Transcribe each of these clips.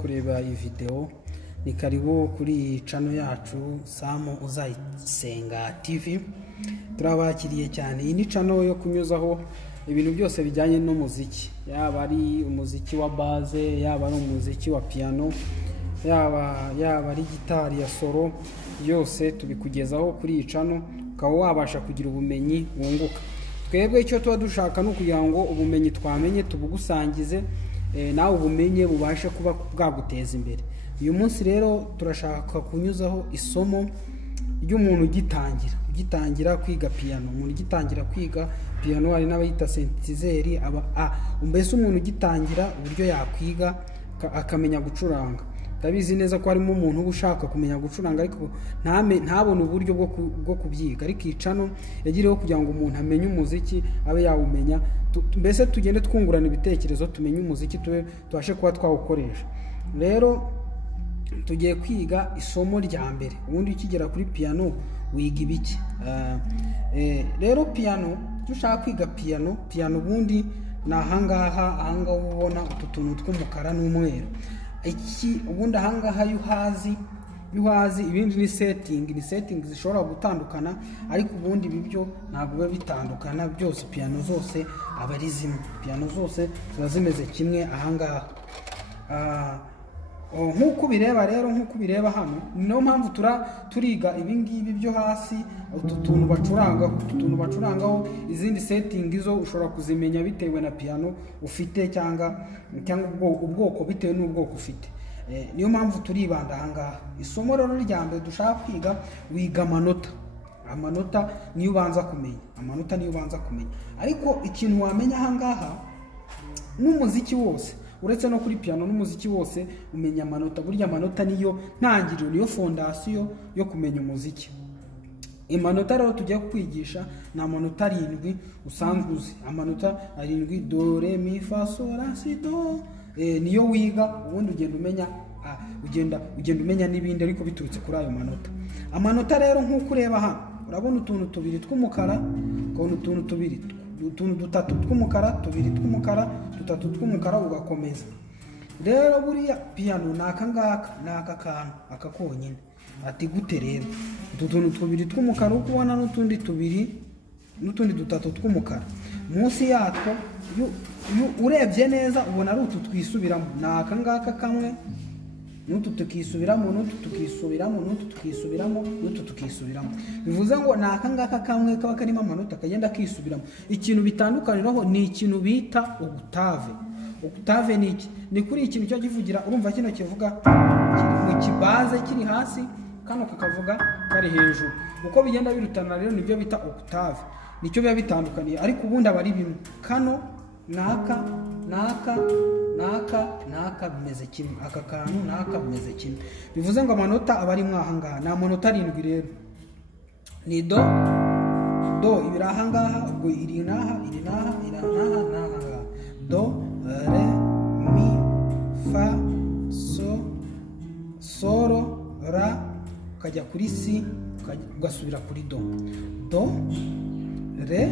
kureba iyi video. Ni karibu kuri channel yacu Sam Uzayisenga TV. Turabakiriye cyane. Iyi ni channel yo kunyuzaho ibintu byose bijyanye no muziki. Yaba ari umuziki wa base, yaba ari umuziki wa piano, yaba ari gitari ya solo, yose tubikugezaho kuri iyi channel ukaba wabasha kugira ubumenyi wunguka. Twebwe icyo tuba dushaka no kugira ngo ubumenyi twamenye tubugusangize nawe ubumenye bubashe kuba bwaguteza imbere. Uyu munsi rero turashaka kunyuzaho isomo ry'umuntu ugitangira kwiga piano. Umuntu ugitangira kwiga piano ari n'abayita synthesizeri mbese umuntu ugitangira uburyo yakwiga akamenya gucuranga. Ndabizi neza ko harimo umuntu ushaka kumenya gucuranga ariko ntabone uburyo bwo kubyiga, ariko icano yagireho kugira ngo umuntu amenye umuziki abe yawumenya, mbese tugende twungurana ibitekerezo tumenye umuziki tubashe kuba twawukoresha. Rero tugiye kwiga isomo rya mbere. Ubundi ukigera kuri piano wiga ibiki? Rero piano, dushaka kwiga piano ubundi na ahangaha ubona utu tuntu tw'umukara n'umweru. Iki ubundi ahangaha yuhazi ibindi ni setting zishobora gutandukana, ariko ubundi bibyo ntabwo biba bitandukana, byose piano zose aba ari zimwe. Piano zose ziba zimeze kimwe ahangaha. Nkuko bireba hano, niyo mpamvu turiga ibingibi byo hasi, utu tuntu bacurangaho. Izindi setting zo ushobora kuzimenya bitewe na piano ufite cyangwa ubwoko bitewe n'ubwoko ufite. Niyo mpamvu turibanda ahangaha. Isomo rero rya mbere dushaka kwiga, wiga amanota niyo ubanza kumenya. Ariko ikintu wamenya ahangaha, n'umuziki wose uretse no kuri piano, n'umuziki wose umenya amanota. Burya amanota niyo ntangiriro, niyo fondasiyo yo kumenya umuziki. Amanota rero tugiye kwigisha ni amanota 7 usanzwe uzi. Amanota 7: do, re, mi, fa, sol, la, si, do. Niyo wiga ubundi ugenda umenya n'ibindi ariko biturutse kuri ayo manota. Amanota rero nk'uko ureba hano, urabona utuntu 2 tw'umukara, ukabona utuntu 3 tw'umukara, 2 tw'umukara, 3 tw'umukara, ugakomeza. Rero buriya piano naka kantu akakonyine. Ati gute rero? Utuntu 2 tw'umukara ukubona n'utundi 3 tw'umukara. Munsi yatwo urebye neza ubona ari utu twisubiramo. Naka ngaka kamwe, n'utu tukisubiramo, n'utu tukisubiramo, n'utu tukisubiramo, n'utu tukisubiramo. Bivuze ngo naka ngaka kamwe kaba karimo amanota kagenda kisubiramo. Ikintu bitandukaniraho ni ikintu bita octave. Octave ni iki? Ni kuri ikintu cyo kivugira, urumva kino kivuga mu kibaze kiri hasi, kano kakavuga kari hejuru. Uko bigenda birutana rero nibyo bita octave. Nicyo biba bitandukaniye, ariko ubundi abari bimwe. Kano naka bimeze kimwe, aka kantu naka bimeze kimwe. Bivuze ngo amanota abari mwahangaha na amanota 7 rero. Ni do ibiri ahangaha, ubwo iri naha, do, re, mi, fa, sol, ra, ukajya kuri si, ugasubira kuri do. Re,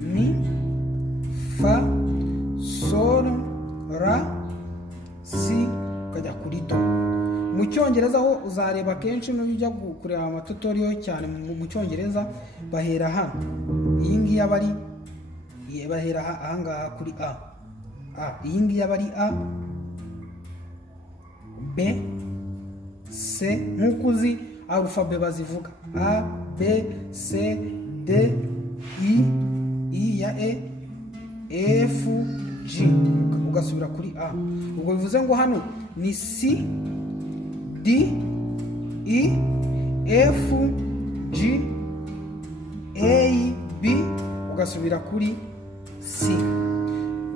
mi, fa, sol, ra, si, ukajya kuri do. Mu cyongereza ho uzareba kenshi no ujya kureba amatutorial cyane mu cyongereza bahera hano. Iyi ngiyi abari bahera ahangaha kuri a. Iyi ngiyi abari a, b, c, nkuko uzi alphabet bazivuga. A, b, c, d, i ya e, f, g, ugasubira kuri a. Ubwo bivuze ngo hano ni c, d, e, f, g, a, b, ugasubira kuri c.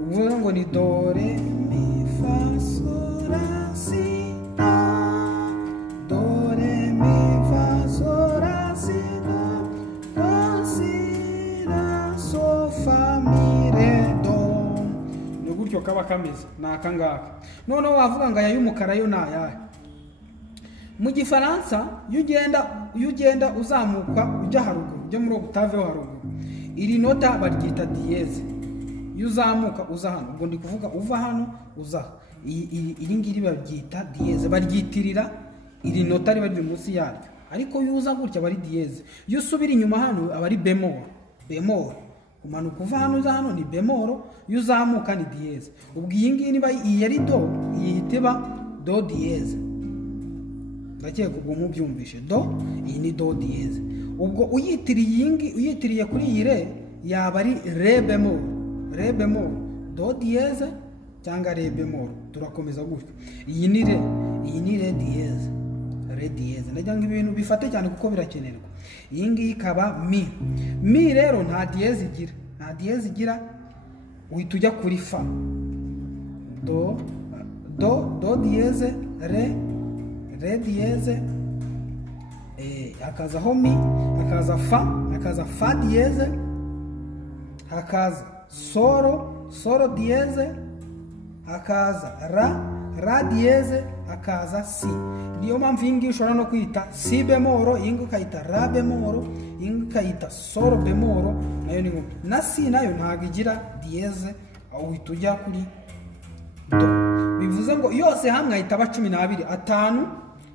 Ubwo ngo ni do, re, mi, fa, sol, la, si, do, re, mi, fa, sol, la, si, do, si, la, so, fa, mi, re, do. Ni gutyo kaba kameze, ni akangaka. Noneho wavuga ngo aya y'umukara yo ni ayahe? Mu Gifaransa iyo ugenda uzamuka ujya haruguru, ujya muri octave ho haruguru, iri nota baryita dièse. Iyo uzamuka uza hano, ubwo ndi kuvuga uva hano uza. iri ngiri babyita diyeze, baryitirira iri nota riba riri munsi yaryo, ariko iyo uza gutya aba ari diyeze. Iyo usubira inyuma hano aba ari bemoro. Umanuka uva hano uza hano ni bemoro, iyo uzamuka ni diyeze. Ubwo iyi ngiyi niba iyi ari do, iyi ihita iba do diyeze. Ndakeka ubwo mubyumvishe, do iyi ni do diyeze. Ubwo uyitiriye kuri iyi re yaba ari re bemoro, do diyeze cyangwa re bemoro. Turakomeza gutyo. Iyi ni re diyeze. Ndagira ngo ibintu bifate cyane kuko birakenerwa. Iyi ngiyi ikaba mi rero nta diyeze igira, uhita ujya kuri fa, do diyeze, re diyeze, hakazaho mi, hakaza fa diyeze, hakaza soro diyeze, hakaza ra diyeze, hakaza si. Niyo mpamvu iyi ngiyi ushobora no kwita si bemoro, iyi ngiyi ukayita ra bemoro, iyi ngiyi ukayita soro bemoro, nayo ni ngombwa. Na si nayo ntabwo igira diyeze, uhita ujya kuri do. Bivuze ngo yose hamwe ahita aba 12, 5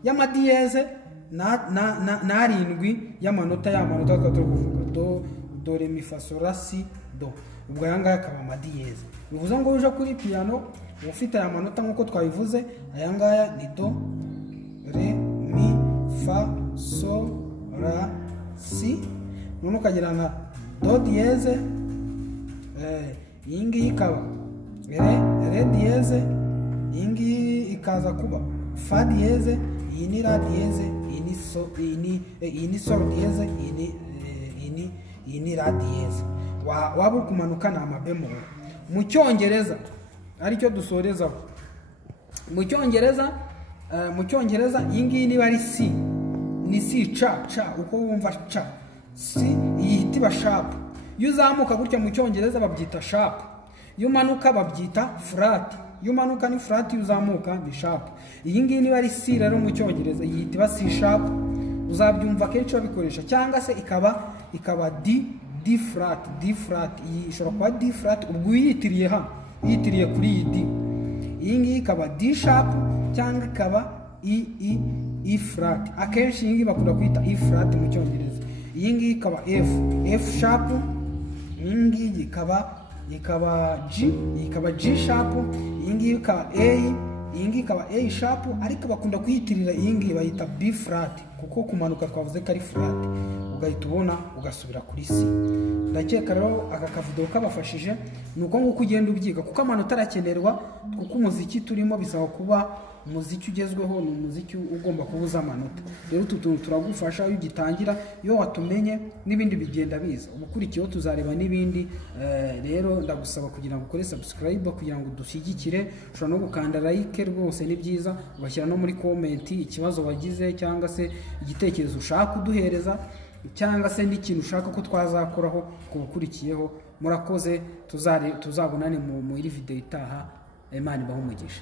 y'amadiyeze na 7 y'amanota turi kuvuga do re mi fa sol la si do. Ubwo aya ngaya akaba amadiyeze. Bivuze ngo uje kuri piano ufite aya manota nk'uko twabivuze, aya ngaya ni do, re, mi, fa, sol, la, si. None ukagira na do diyeze, iyi ngiyi ikaba re diyeze, iyi ngiyi ikaza kuba fa diyeze, iyi ni la diyeze, iyi ni sol diyeze, iyi ni la diyeze. Waba uri kumanuka ni amabemoro. Mu Cyongereza aricyo dusorezaho. Mu Cyongereza iyi ngiyi niba ari si, ni si ca uko wumva ca, si ihita iba sharp. Iyo uzamuka gutya mu Cyongereza babyita sharp, iyo umanuka babyita flat. Iyo umanuka ni flat, iyo uzamuka ni sharp. Iyi ngiyi niba ari si rero mu Cyongereza ihita iba si sharp. Uzabyumva kenshi babikoresha, cyangwa se ikaba D flat. Iyi ishobora kuba D flat, ubwo uyitiriye hano, uyitiriye kuri iyi D. Iyi ngiyi ikaba D sharp cyangwa ikaba E flat. Akenshi iyi ngiyi bakunda kwita E flat mu Cyongereza. Iyi ngiyi ikaba F sharp. Iyi ngiyi ikaba G sharp. Iyi ngiyi ikaba A. Iyi ngiyi ikaba A sharp, ariko bakunda kuyitirira iyi ngiyi bayita B flat, kuko kumanuka twavuze ko ari flat. Ugahita ubona ugasubira kuri C. Ndakeka rero aka kavideo kabafashije, nuko nguko ugenda ubyiga, kuko amanota arakenerwa, kuko umuziki turimo bisaba kuba umuziki ugezweho, ni umuziki ugomba kubuza amanota. Rero utu tuntu turagufasha iyo ugitangira, iyo watumenye n'ibindi bigenda biza. Ubukurikiyeho tuzareba n'ibindi. Rero ndagusaba kugira ngo ukore subscribe kugira ngo dushyigikire. Ushobora no gukanda like, rwose ni byiza, ugashyira no muri comment ikibazo wagize cyangwa se igitekerezo ushaka kuduhereza, cyangwa se n'ikintu ushaka ko twazakoraho ku bukurikiyeho. Murakoze, tuzabonane mu video itaha. Imana ibahe umugisha.